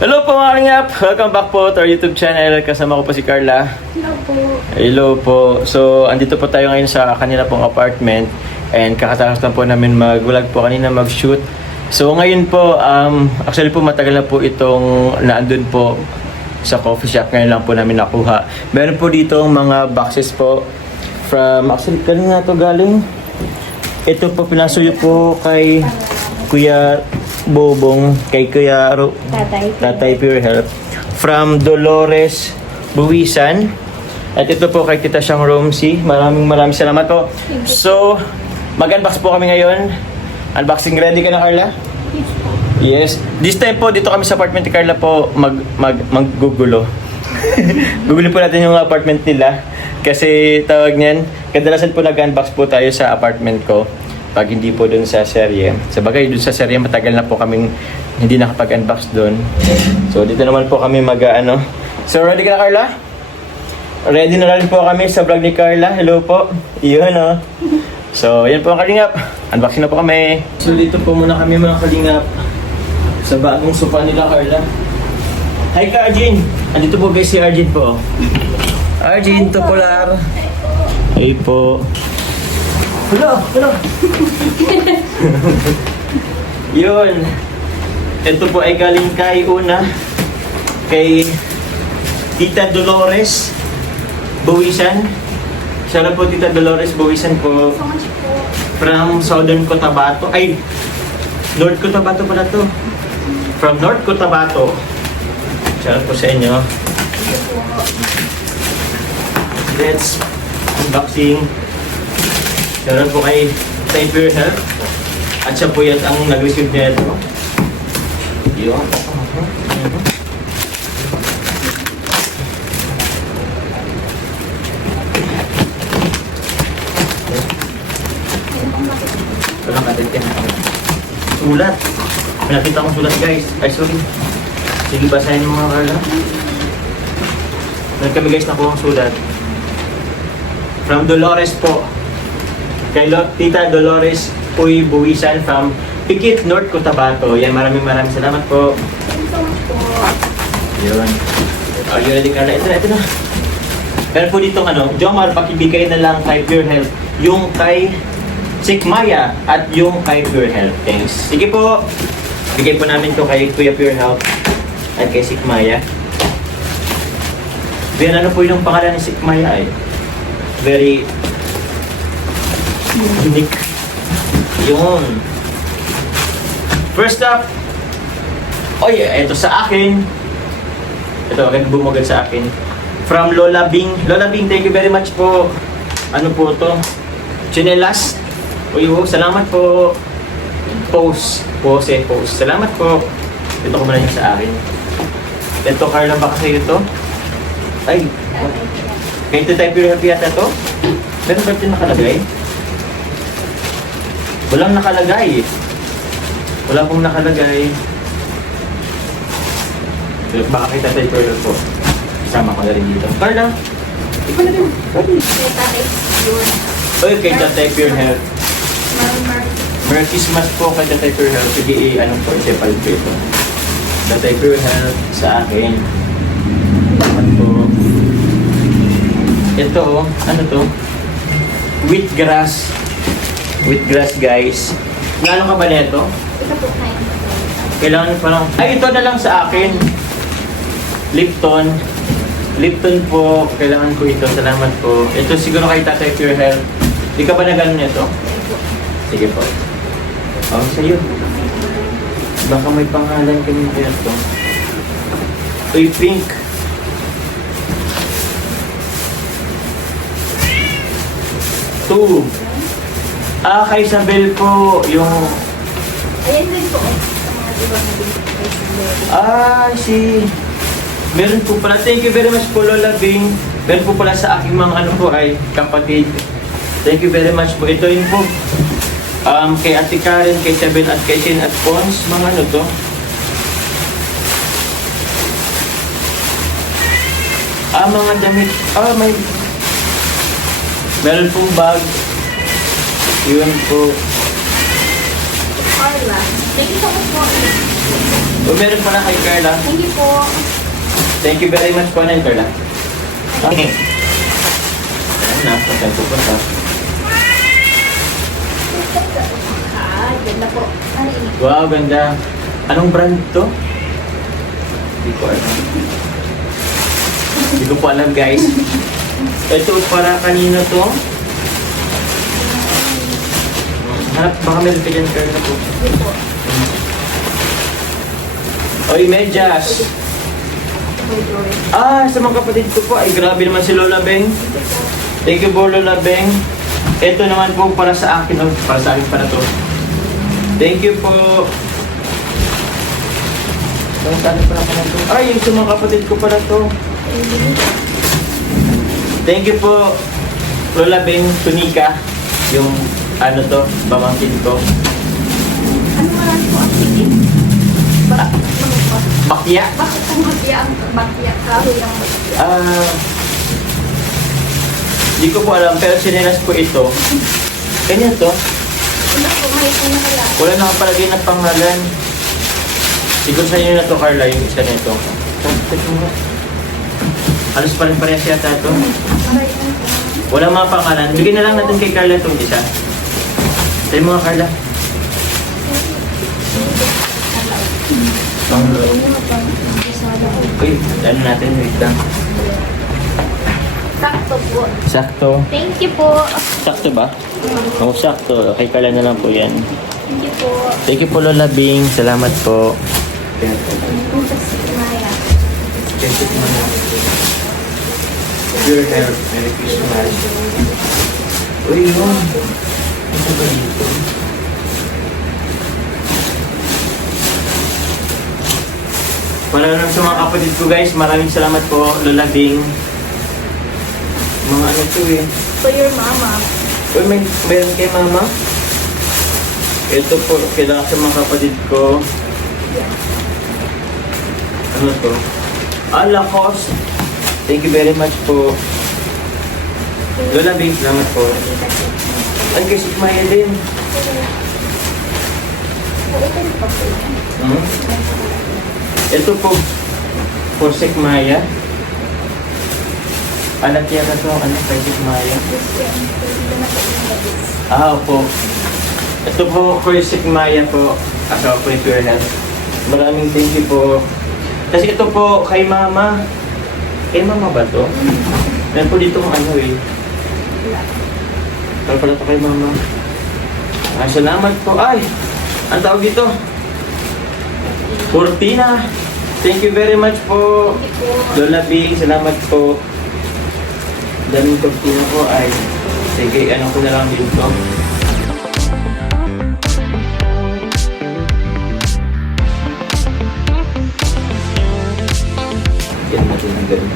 Hello po mga kalingap! Welcome back po to our YouTube channel. Kasama ko po si Carla. Hello po. Hello po. So, andito po tayo ngayon sa kanila pong apartment. And kakatapos lang po namin mag-vlog po kanina, mag-shoot. So, ngayon po, actually po matagal na po itong naandun po sa coffee shop. Ngayon lang po namin nakuha. Meron po dito mga boxes po from, actually, kanina to galing. Ito po, pinasuyo po kay Kuya Bobong, kay Kuya Tatay Pure Health from Dolores Buwisan. At ito po kay Tita Siyang Romsey. Maraming salamat po. So, mag-unbox po kami ngayon. Unboxing ready ka na, Carla? Yes. This time po, dito kami sa apartment ni Carla po maggugulo. Gugulo po natin yung apartment nila. Kasi tawag niyan, kadalasan po nag-unbox po tayo sa apartment ko. Pag hindi po dun sa serye. Sa bagay, dun sa serye, matagal na po kaming hindi nakapag-unbox dun. So, dito naman po kami mag-ano. So, ready ka na, Carla? Ready na rin po kami sa vlog ni Carla. Hello po. Iyon, oh. So, yan po ang kalingap. Unboxing na po kami. So, dito po muna kami mga kalingap. Sa bagong sofa nila, Carla. Hi ka, Arjun. Andito po guys si Arjun po. Arjun, Topolar. Hey po. Hello. Yun. Ito po ay galing kay kay Tita Dolores Buwisan. Siya na po, Tita Dolores Buwisan po. From Southern Cotabato. Ay, North Cotabato pala to. From North Cotabato. Siya na po sa inyo. Let's unboxing. Shoutout po kay Tatay Pure Health. At siya po yan ang nag-receive niya ito. Yun. Ito lang natin yan. Sulat. Pinakita kong sulat guys. Ay sorry. Sige basahin mo mga Carla. Meron kami guys nakuha ang sulat. From Dolores po. Kay Tita Dolores Uy Buwisan from Pikit, North Cotabato. Yan, maraming salamat po. Thank you so much po. Yun. Are you ready, Carla? Ito na. Pero po dito, Jomar, pakibigay na lang kay Pure Health. Yung kay Sikmaya at yung kay Pure Health. Thanks. Sige po. Bigay po namin to kay Kuya Pure Health at kay Sikmaya. Then, ano po yung pangalan ni Sikmaya eh? Very unique. Yun. First up. Oy, ito sa akin. Ito, agad bumagad sa akin. From Lola Bing. Lola Bing, thank you very much po. Ano po to? Chinelas. Uy, salamat po. Pose. Salamat po. Ito ko muna yung sa akin. Ito, Carla, baka sa'yo to? Ay. Kaya ito tayo pure yata to? Meron ba ito nakalagay? Walang nakalagay. Wala pong nakalagay. Baka kita tayo pure po. Isama ko na rin dito. Carla, ikaw na rin. Oy, kay Tatay Pure Health. Merry Christmas po kay Tatay Pure Health. Sige, anong po, i-sepal po ito. Tatay Pure Health sa akin. Bakit po? Ito, ano to? Wheatgrass. Wheatgrass, guys. Gano'n ka ba nito? Ito po, kain. Kailangan parang... Ay, ito na lang sa akin. Lipton. Lipton po. Kailangan ko ito. Salamat po. Ito siguro kay Tatay Pure Health. Di ka ba na gano'n nito? Sige po. Oh, sa'yo. Baka may pangalan kami dito. Uy, pink. Two. Kay Isabel po, yung... Ayan din po. Sa mga ibang nabili. Si... Meron po pala. Thank you very much po, Lola Bing. Meron po pala sa aking mga kapatid. Thank you very much po. Ito yun po. Kay Ate Karen, kay Isabel at kay Shin at Pons. Mga to? Mga damit. May... Meron pong bag. Yun po. Card Carla. Thank you so much po. O, meron pala kay Carla. Thank you po. Thank you very much po, Nan Carla. Okay. Ayan na, saan tayo pupunta? Ah, ganda po. Ano ini? Wow, ganda. Anong brand to? Hindi ko alam. Hindi ko po alam, guys. Ito, para kanino to? Hanap, baka meron ka dyan, Carla po. Hindi po. Oy, medyas. Ah, sa mga kapatid ko po. Ay, grabe naman si Lola Beng. Thank you po, Lola Beng. Ito naman po para sa akin. Oh, para sa akin para to. Thank you po. Saan pala pala to? Ay, yung sa mga kapatid ko pala to. Thank you po, Lola Beng Tunika. Yung ano to, pamangkin ko. Ano nga po ang tingin? Bakit ano po? Bakya. Bakit ang bakya ang bakya? Kahoy ang bakya. Hindi ko po alam, pero sinelas po ito. Ganyan to. Ano po? May panakala. Wala nakapalagay na pangalan. Siguro sa inyo na to, Carla, yung isa nito. Halos pa rin parehas yata ito. Aray, ano po? Wala mga pangalan. Bigyan na lang natin kay Carla itong isa. Tayo mga Carla. Uy, ano natin, wait lang. Sakto po. Sakto. Thank you po. Sakto ba? Oo, sakto. Kay Carla na lang po yan. Thank you po. Thank you po, Lola Bing. Salamat po. Princess Maya. Your hair. Merry Christmas. Uy, yun. Ano ba dito? Para sa mga kapatid ko, guys, maraming salamat po, Lola Bing. Mga ano to eh. For your mama. Uy, meron kay mama? Ito po, kailangan sa mga kapatid ko. Yeah. Ano to? Lacoste. Thank you very much po. Lola Bing, salamat po. Ang kay Sigmaya din. Hmm? Ito po, for Sigmaya. Anak yata to, anak kay Sigmaya. Opo. Ito po, for Sigmaya po. Asawa po yung Pure Health. Maraming thank you po. Kasi ito po, kay Mama. Kay Mama ba to? Yan po dito kung ano eh. Pero pala to kay Mama. Ay, salamat po. Ay, ang tawag dito? Cortina. Thank you very much po. Lola B, salamat po. Daming cortina po ay. Sige, ano ko na lang dito. Yan natin ang galing.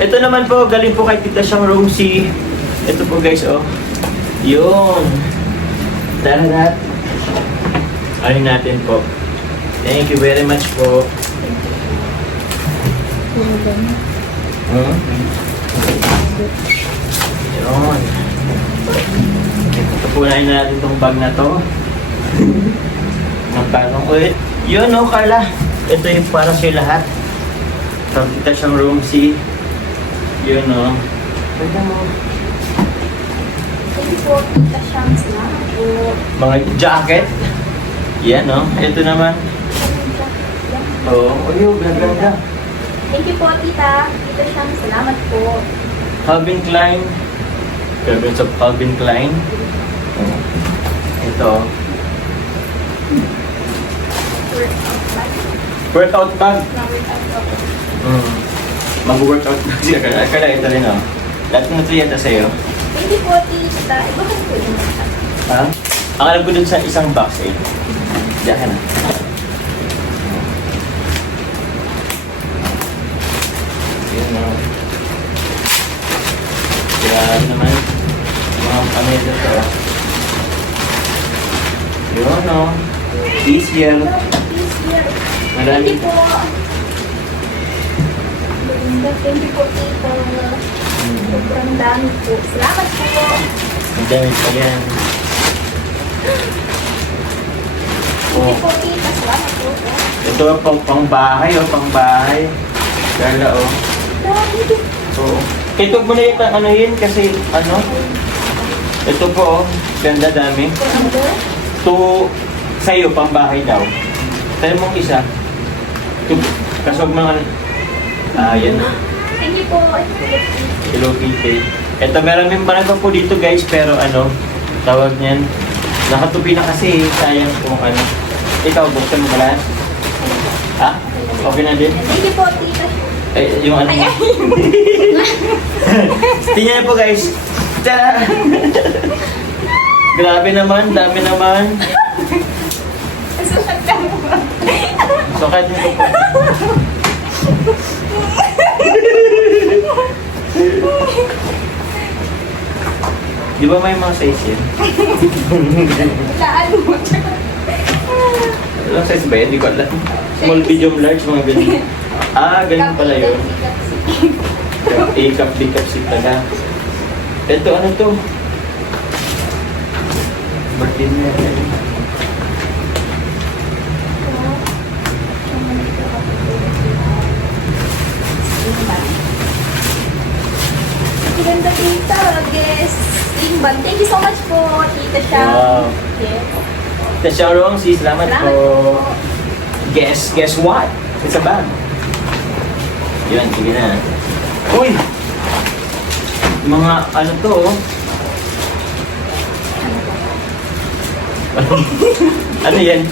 Ito naman po, galing po kay Tita siyang Rosie. Ito po guys, oh. Yun. Tararat. Ano natin po. Thank you very much po. Hmm? Yun. Tapunahin na natin itong bag na to. Magkanong ulit. Yun, oh, Carla. Ito yung para sa'yo lahat. Kita siyang room C. Yun, oh. Ganda mo. Thank you po, Tita Shams. Salamat po. Mga jacket. Yan, oh. Ito naman. Oo. Oh, yun, ganda. Thank you po, Tita. Tita Shams. Salamat po. Calvin Klein. Favorite of Calvin Klein. Ito. Workout bag. Workout bag. Na-workout ako. Mag-workout bag siya. Kaya ito rin, oh. Lahat ng ito yata sa'yo. Thank you po, Tita. Iba ka po yung mga. Ha? Ang alam ko dun sa isang box, eh. Diyan ka na. Yan, oh. Yan naman. Mga ano ito to. Yun, oh. Easier. Easier. Thank Marami. you po. Thank you po, Tita. Sobrang dami po. Salamat po. Ang dami pa yan. Thank you po, tita. Salamat po. Ito pang bahay, pang bahay. Gala, Dami. Oo. Ito mo na yung ano yun kasi ano? Ito po, ganda dami. To sa'yo, pang bahay daw. Tayo mong isa. Ito, kasog mga yan. Thank you po. Hello Kitty. Ito, meron din parang po dito guys, pero ano, tawag niyan. Nakatupi na kasi, sayang kung ano. Ikaw, buksan mo ba lahat? Ha? Okay na din? Thank you po, tita. Eh, yung ano. Ay, ay. Tingnan niyo po guys. Tara! Grabe naman, dami naman. Susunod ka mo ba? So, kahit nito po. Di ba may mga size yan? Laan mo. Ilang size ba yan? Di ko alam. Small, medium, large, mga ganun. Ah, ganun pala yun. A-cup, B-cup, C-cup. Ito, ano to? Batin na yan. Ganda tita. Guess. Tingban. Thank you so much po, tita siya. Wow. Yes. Tasharong, sis, salamat Salamat po. po. Guess what? It's a bag. Yun, sige na. Uy! Mga ano to, oh. Ano yan?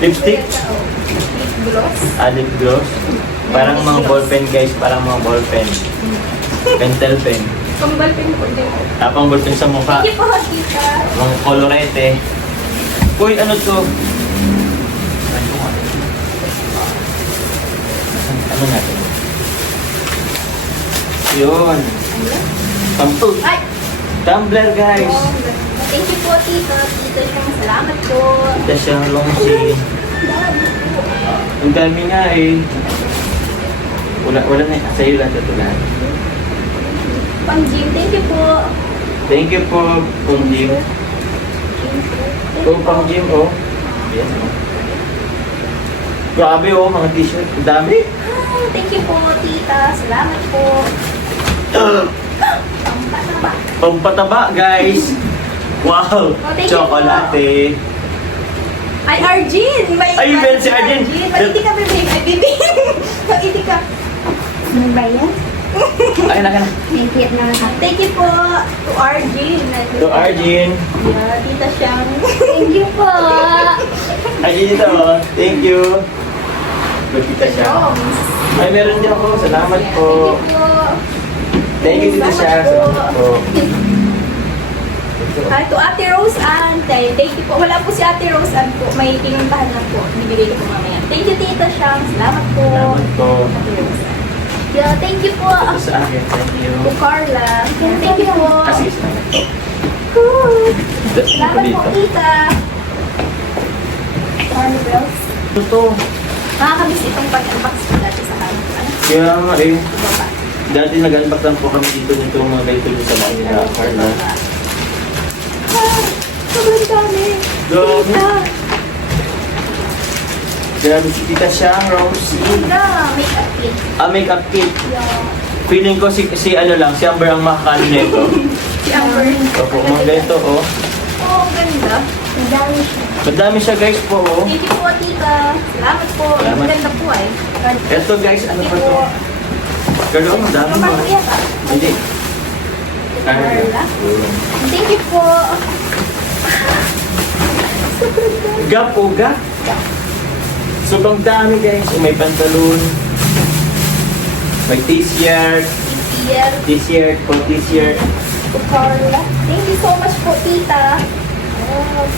Lipstick? Lip gloss. Lip gloss? Parang mga ballpen guys, parang mga ballpen. Pentel pen. Kambal pin po din. Pang ballpen sa mukha. Thank you po, tita. Mga kolorete. Uy, ano to? Ano natin? Yun. Ayan. Pampul. Ay! Tumbler guys. Oh, thank you po, tita. Tita siya. Salamat po. Ito siyang longsi. Ang dami nga eh. Wala na. Sa'yo lang ito lahat. Pang gym. Thank you po. Thank you po, Pang Jim. Oh, Pang Jim, oh. Yan, oh. Grabe, oh, mga t-shirt. Ang dami. Thank you po, tita. Salamat po. Pampataba. Pampataba, guys. Wow. thank you po. Chocolate. Ay, Arjin! May Ay, meron si Arjin. Pag-ibig ka, bebe. Ay, bebe. Pag-ibig ka. Ano ba yan? Ay, naka na. Naintiyak na lahat. Thank you po to Arjin. To Arjin. Yeah, tita siyang. Thank you po. Ay, dito, oh. Thank you. Lupita siya. Joms. Ay, meron din ako. Salamat po. Thank you po. Thank you, Tita Siya. Salamat po. Ay, to Ate Rose Ann. Thank you po. Wala po si Ate Rose Ann po. May pinuntahan lang po. Bibigay ko po mamaya. Thank you, tita siyang. Salamat po. Salamat po. Ate Rose Ann. Yeah, thank you po. Ito sa akin. Thank you. To Carla. Thank you po. Kasi salamat po. Salamat po, tita. Carla Bells. Ito to. Nakakamiss itong pag-unbox ko dati sa kanil. Ano? Kaya nga eh. Baba. Dati nag-unbox lang po kami dito nito mga ganito sa bahay nila. Carla. Ah, sobrang dami. Grabe. Tita. Grabe si Tita Siya, Rosie. Tita, makeup kit. Makeup kit. Yeah. Feeling ko si ano lang, si Amber ang makakali nito. Si Amber. Opo, mga ganito oh. Oh, ang ganda. Madami siya. Madami siya guys po oh. Thank you po, tita. Salamat po. Salamat. Ang ganda po ay. Eto guys, ano Thank pa you to? po. Gano'n, madami Ano mo. ba yan? Hindi. Carla. Thank you po. Sobrang dami. Gap o gap. Sobrang dami guys. May pantalon. May t-shirt. Here. T-shirt po, t-shirt. To Carla. Thank you so much po, tita. Oh,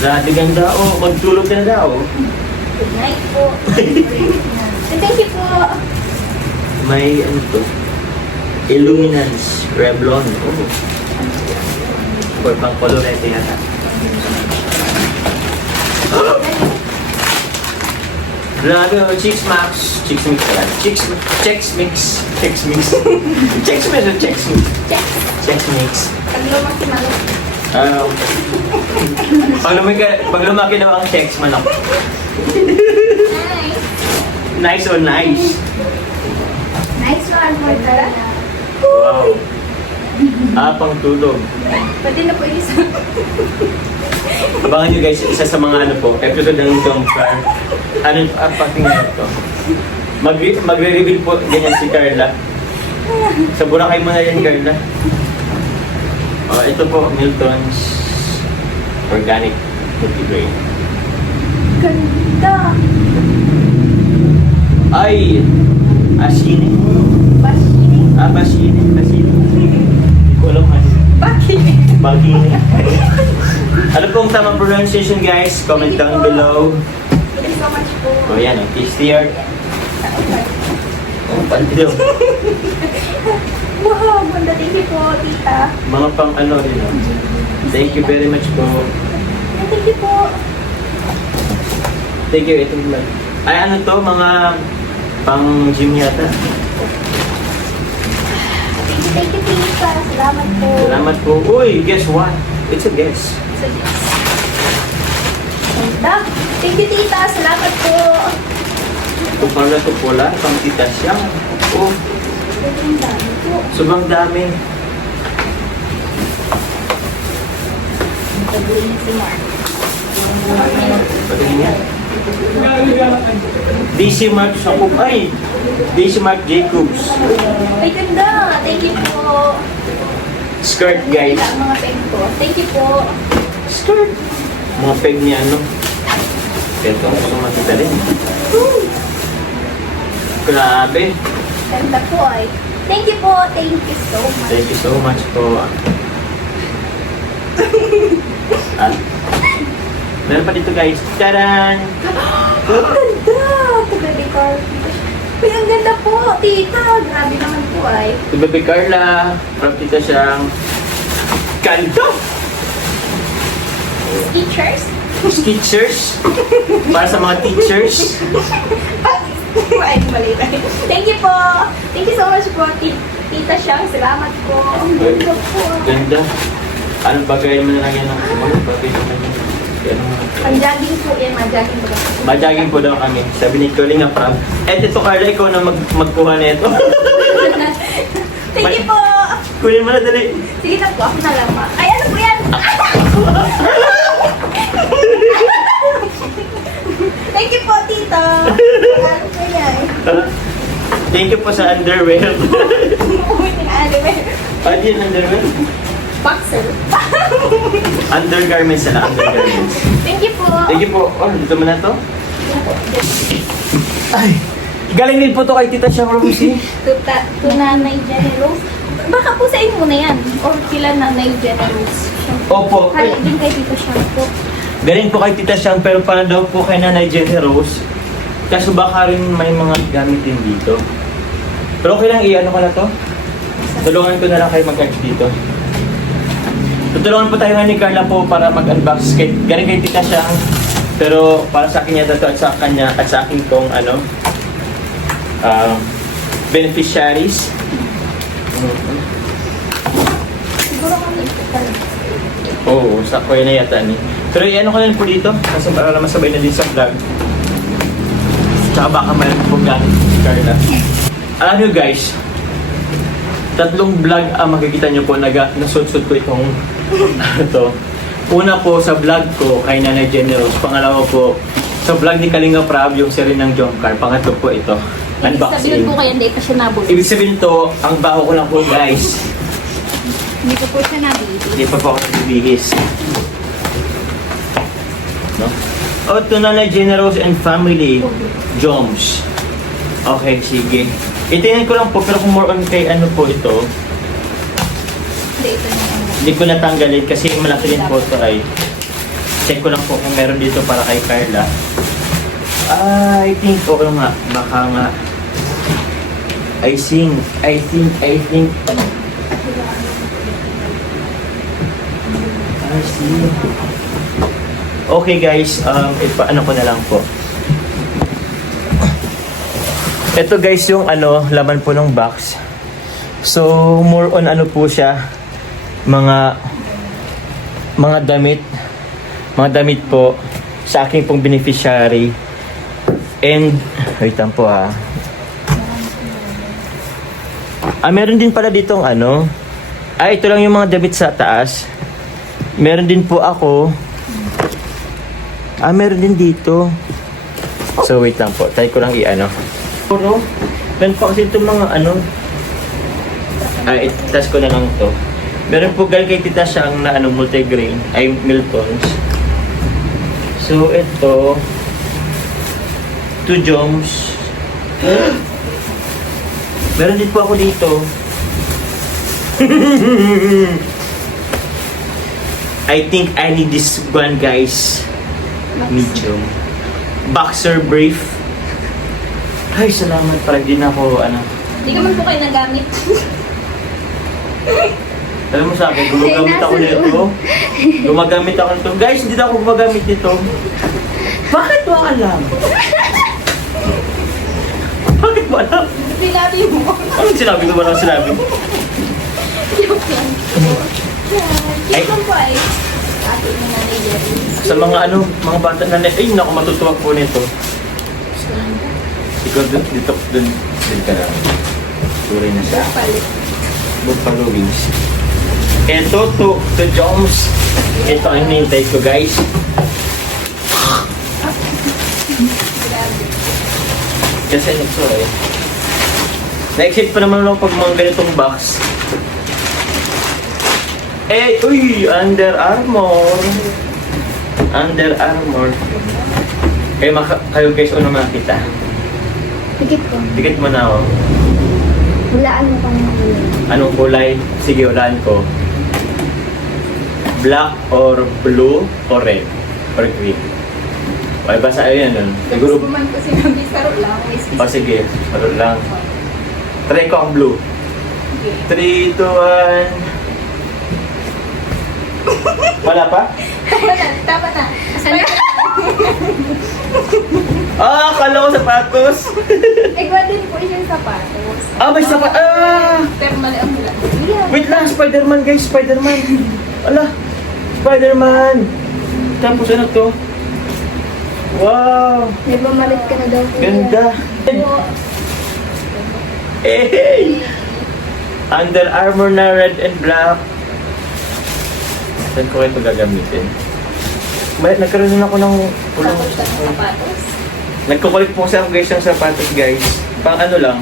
Grabe ganda oh. Magtulog ka na daw. good night po. And thank you po. May ano to? Illuminance Revlon. Oh. Or pang colorete yata. Grabe oh, Chicks Max. Chicks Mix yan. Chicks Mix. Chicks Mix. Chicks Mix o Chicks Mix? Check. Chicks Mix. Pag lumang si Malo. Pag lumaki na ang sex man ako. Nice. Nice or nice? Nice one for the... Wow. Pang tulog. Pwede na po isa. Abangan nyo guys, isa sa mga ano po, episode ng Jumper. Patingin ito. Magre-reveal po ganyan si Carla. Sa Boracay mo na yan, Carla. Ito po, Milton's Organic Multigrain. Ganda. Ay! Asini? Basini. Basini. Hindi ko alam ano. Bakit? Bagini. Ano pong tamang pronunciation guys? Comment down below. Thank you so much po. Yan, tastier. Pandiyo. Wow, ganda. Thank you po, tita. Mga pang ano rin. Thank you very much po. Thank you po. Thank you, ito lang. Ay ano to, mga pang gym yata. Thank you, tita. Salamat po. Salamat po. Uy, guess what? It's a guess. So, yes. Ganda. Thank you, tita. Salamat po. Ito pala ito pula, pang tita siya. Oh, Ang dami po. sobrang dami. Pag-uwi si Mark. Patingin niya. DC Mark Jacob. Ay! DC Mark Jacobs. Ay, ganda. Thank you po. Skirt guys. Mga peg po. Thank you po. Skirt. Mga peg niya ano. Ito, gusto makita rin. Grabe. Ganda po ay. Thank you po. Thank you so much. Thank you so much po. Meron pa dito guys. Taran! Ang ganda. Baby Carl. Uy, ang ganda po, tita. Grabe naman po ay. Si Bebe Carla. From tita siyang kanto. Teachers? Teachers. Para sa mga teachers. Ay, mali na. Thank you po. Thank you so much po, tita Siyang. Salamat po. Ang ganda po. Ganda. Anong bagay mo na lang yan? Anong bagay mo na lang yan? Pang-jogging po yan. Ma-jogging po. Majaging po daw kami. Sabi ni Kuling na pram. Ito Carla, ikaw na magkuha na ito. Thank you po. Kunin mo na dali. Sige na po. Ako na lang ma. Ay, ano po yan? Thank you po, tita. Ano po yan? Thank you po sa underwear. Uy, anime. Ano yun, underwear? Boxer. Undergarments na undergarments. Thank you po. Thank you po. Oh, dito mo na to. Ay, galing din po to kay Tita Siyang Rosie. To Nanay Jenny Rose. Baka po sa inyo na yan. Or kila Nanay Jenny Rose. Opo. Kaya din kay Tito Siyang po. Galing po kay Tita Siyang pero para daw po kay Nanay Jenny Rose. Kaso baka rin may mga gamit din dito. Pero okay lang, i-ano ko na to. Tulungan ko na lang kayo mag-catch dito. Tutulungan po tayo ni Carla po para mag-unbox kay galing kay Tita Siyang. Pero para sa akin yata to at sa kanya at sa akin tong ano beneficiaries. Siguro kami ito pala. Oo, sakto yun na yata ni. Pero i-ano ko na rin po dito kasi para masabay na din sa vlog. Tsaka baka mayroon po gamit si Carla. Alam nyo guys, 3 vlog ang makikita nyo po nasudsud ko itong to. Una po sa vlog ko kay Nanay Jenny Rose. Pangalawa po sa vlog ni Kalinga Prab yung series ng Jomcar. Pangatlo po ito. Ibig sabihin Unboxing. po kaya hindi pa siya nabuli. Ibig sabihin to, ang baho ko lang po guys. Hindi ko po siya nabili. Hindi pa po ako nagbibihis. No? Oh, to Nanay Jenny Rose and family. Joms. Okay, sige. Itingnan ko lang po, pero kung more on kay ano po ito, Hindi, ito na ano. hindi ko natanggalin kasi malaki din po ito ay check ko lang po kung meron dito para kay Carla. I think, oo nga, baka nga. I think. I see. Okay guys, ano ko na lang po. Ito guys yung ano, laman po ng box. So, more on ano po siya, mga mga damit po sa aking pong beneficiary. And, wait lang po ha. Meron din pala ditong ano. Ito lang yung mga damit sa taas. Meron din po ako. Meron din dito. So, wait lang po. Try ko lang i-ano. Pero, meron po kasi itong mga ano. Itas ko na lang to. Meron po galing kay Tita siyang na ano, multigrain. Ay, Miltons. So, ito. 2 joms. Meron din po ako dito. I think I need this one, guys. Medium. Boxer brief. Ay, salamat pala. Hindi na ako, ano. Hindi ka man po kayo nagamit. Alam mo sa akin, gumagamit ako nito. Gumagamit ako nito. Guys, hindi na ako gumagamit nito. Bakit mo alam? Bakit mo alam? Sinabi mo. Anong sinabi ko ba lang sinabi? Joke lang. Ay. Cute lang po ay. Ate ni Nanay Jerry. Sa mga ano, mga bata na ay, naku, matutuwa po nito. Ikaw dun, dito, dun ka lang. Tuloy na siya. Palit. Buffalo wings. Ito, to Joms. Ito ang hinihintay ko, guys. Kasi nito eh. Na-excite pa naman ako pag mga ganitong box. Eh, uy! Under Armour. Under Armour. Kayo guys, ano makita? Tikit ko. Tikit mo na ako. Hulaan mo kung ano yun. Anong kulay? Sige, ulaan ko. Black or blue or red or green. Okay, basta ayun nun. Siguro, Gusto man po sinabi sa lang. sige, paro lang. Try ko ang blue. 3, 2, 1. Wala pa? Tama na. Kala ko sapatos. Igwa din po yung sapatos. May sapat. Pero mali ang mula. Wait lang, Spider-Man guys, Spider-Man. Ala, Spider-Man. Tapos ano to? Wow, May mamalit ka na daw. kuya. ganda. Hey! Under Armour na red and black. Saan ko ito gagamitin? Nagkaroon din ako ng pulang. Tapos ka ng sapatos. Nagkukulit po kasi ako guys ng sapatos guys. Pang ano lang.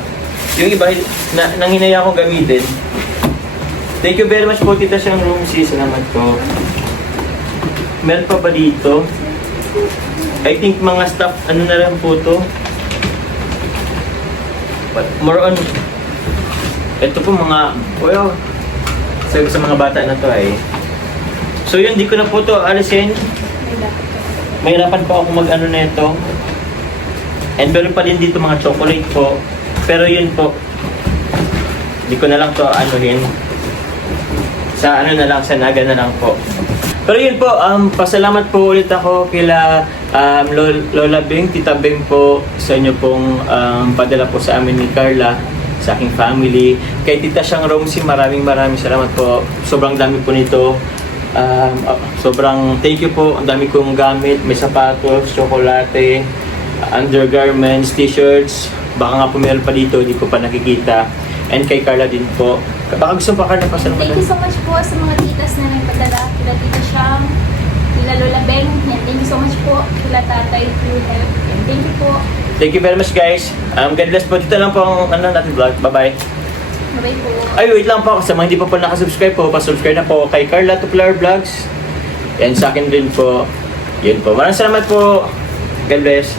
Yung iba, nang hinaya akong gamitin. Thank you very much po Tita Siyang Roomsy. Salamat po. Meron pa ba dito? I think mga stuff, ano na lang po to. But more on, ito po mga, well, sa mga bata na to ay. So yun, di ko na po to alisin. Mahirapan po ako mag-ano na ito. And meron pa din dito mga chocolate po. Pero yun po, di ko na lang to anuhin. Sa ano na lang, sa naga na lang po. Pero yun po, pasalamat po ulit ako kila Lola Beng, Tita Beng po sa inyo pong padala po sa amin ni Carla, sa aking family. Kay Tita Siyang Roomsy, maraming salamat po. Sobrang dami po nito. Sobrang thank you po. Ang dami kong gamit. May sapatos, tsokolate, undergarments, t-shirts. Baka nga po meron pa dito, hindi ko pa nakikita. And kay Carla din po. Baka gusto pa Carla pasalamat. Thank you so much po sa mga titas na nagpadala. Kila Tita Siyang, kila Lola Beng. Yan, thank you so much po. Kila Tatay Philip. Yan, thank you po. Thank you very much guys. God bless po. Dito lang po ang natin vlog. Bye-bye. Bye po. Ay, wait lang po. Sa mga hindi pa po nakasubscribe po, pasubscribe na po kay Carla Tuplar Vlogs. And sa akin din po. Yun po. Maraming salamat po. God bless.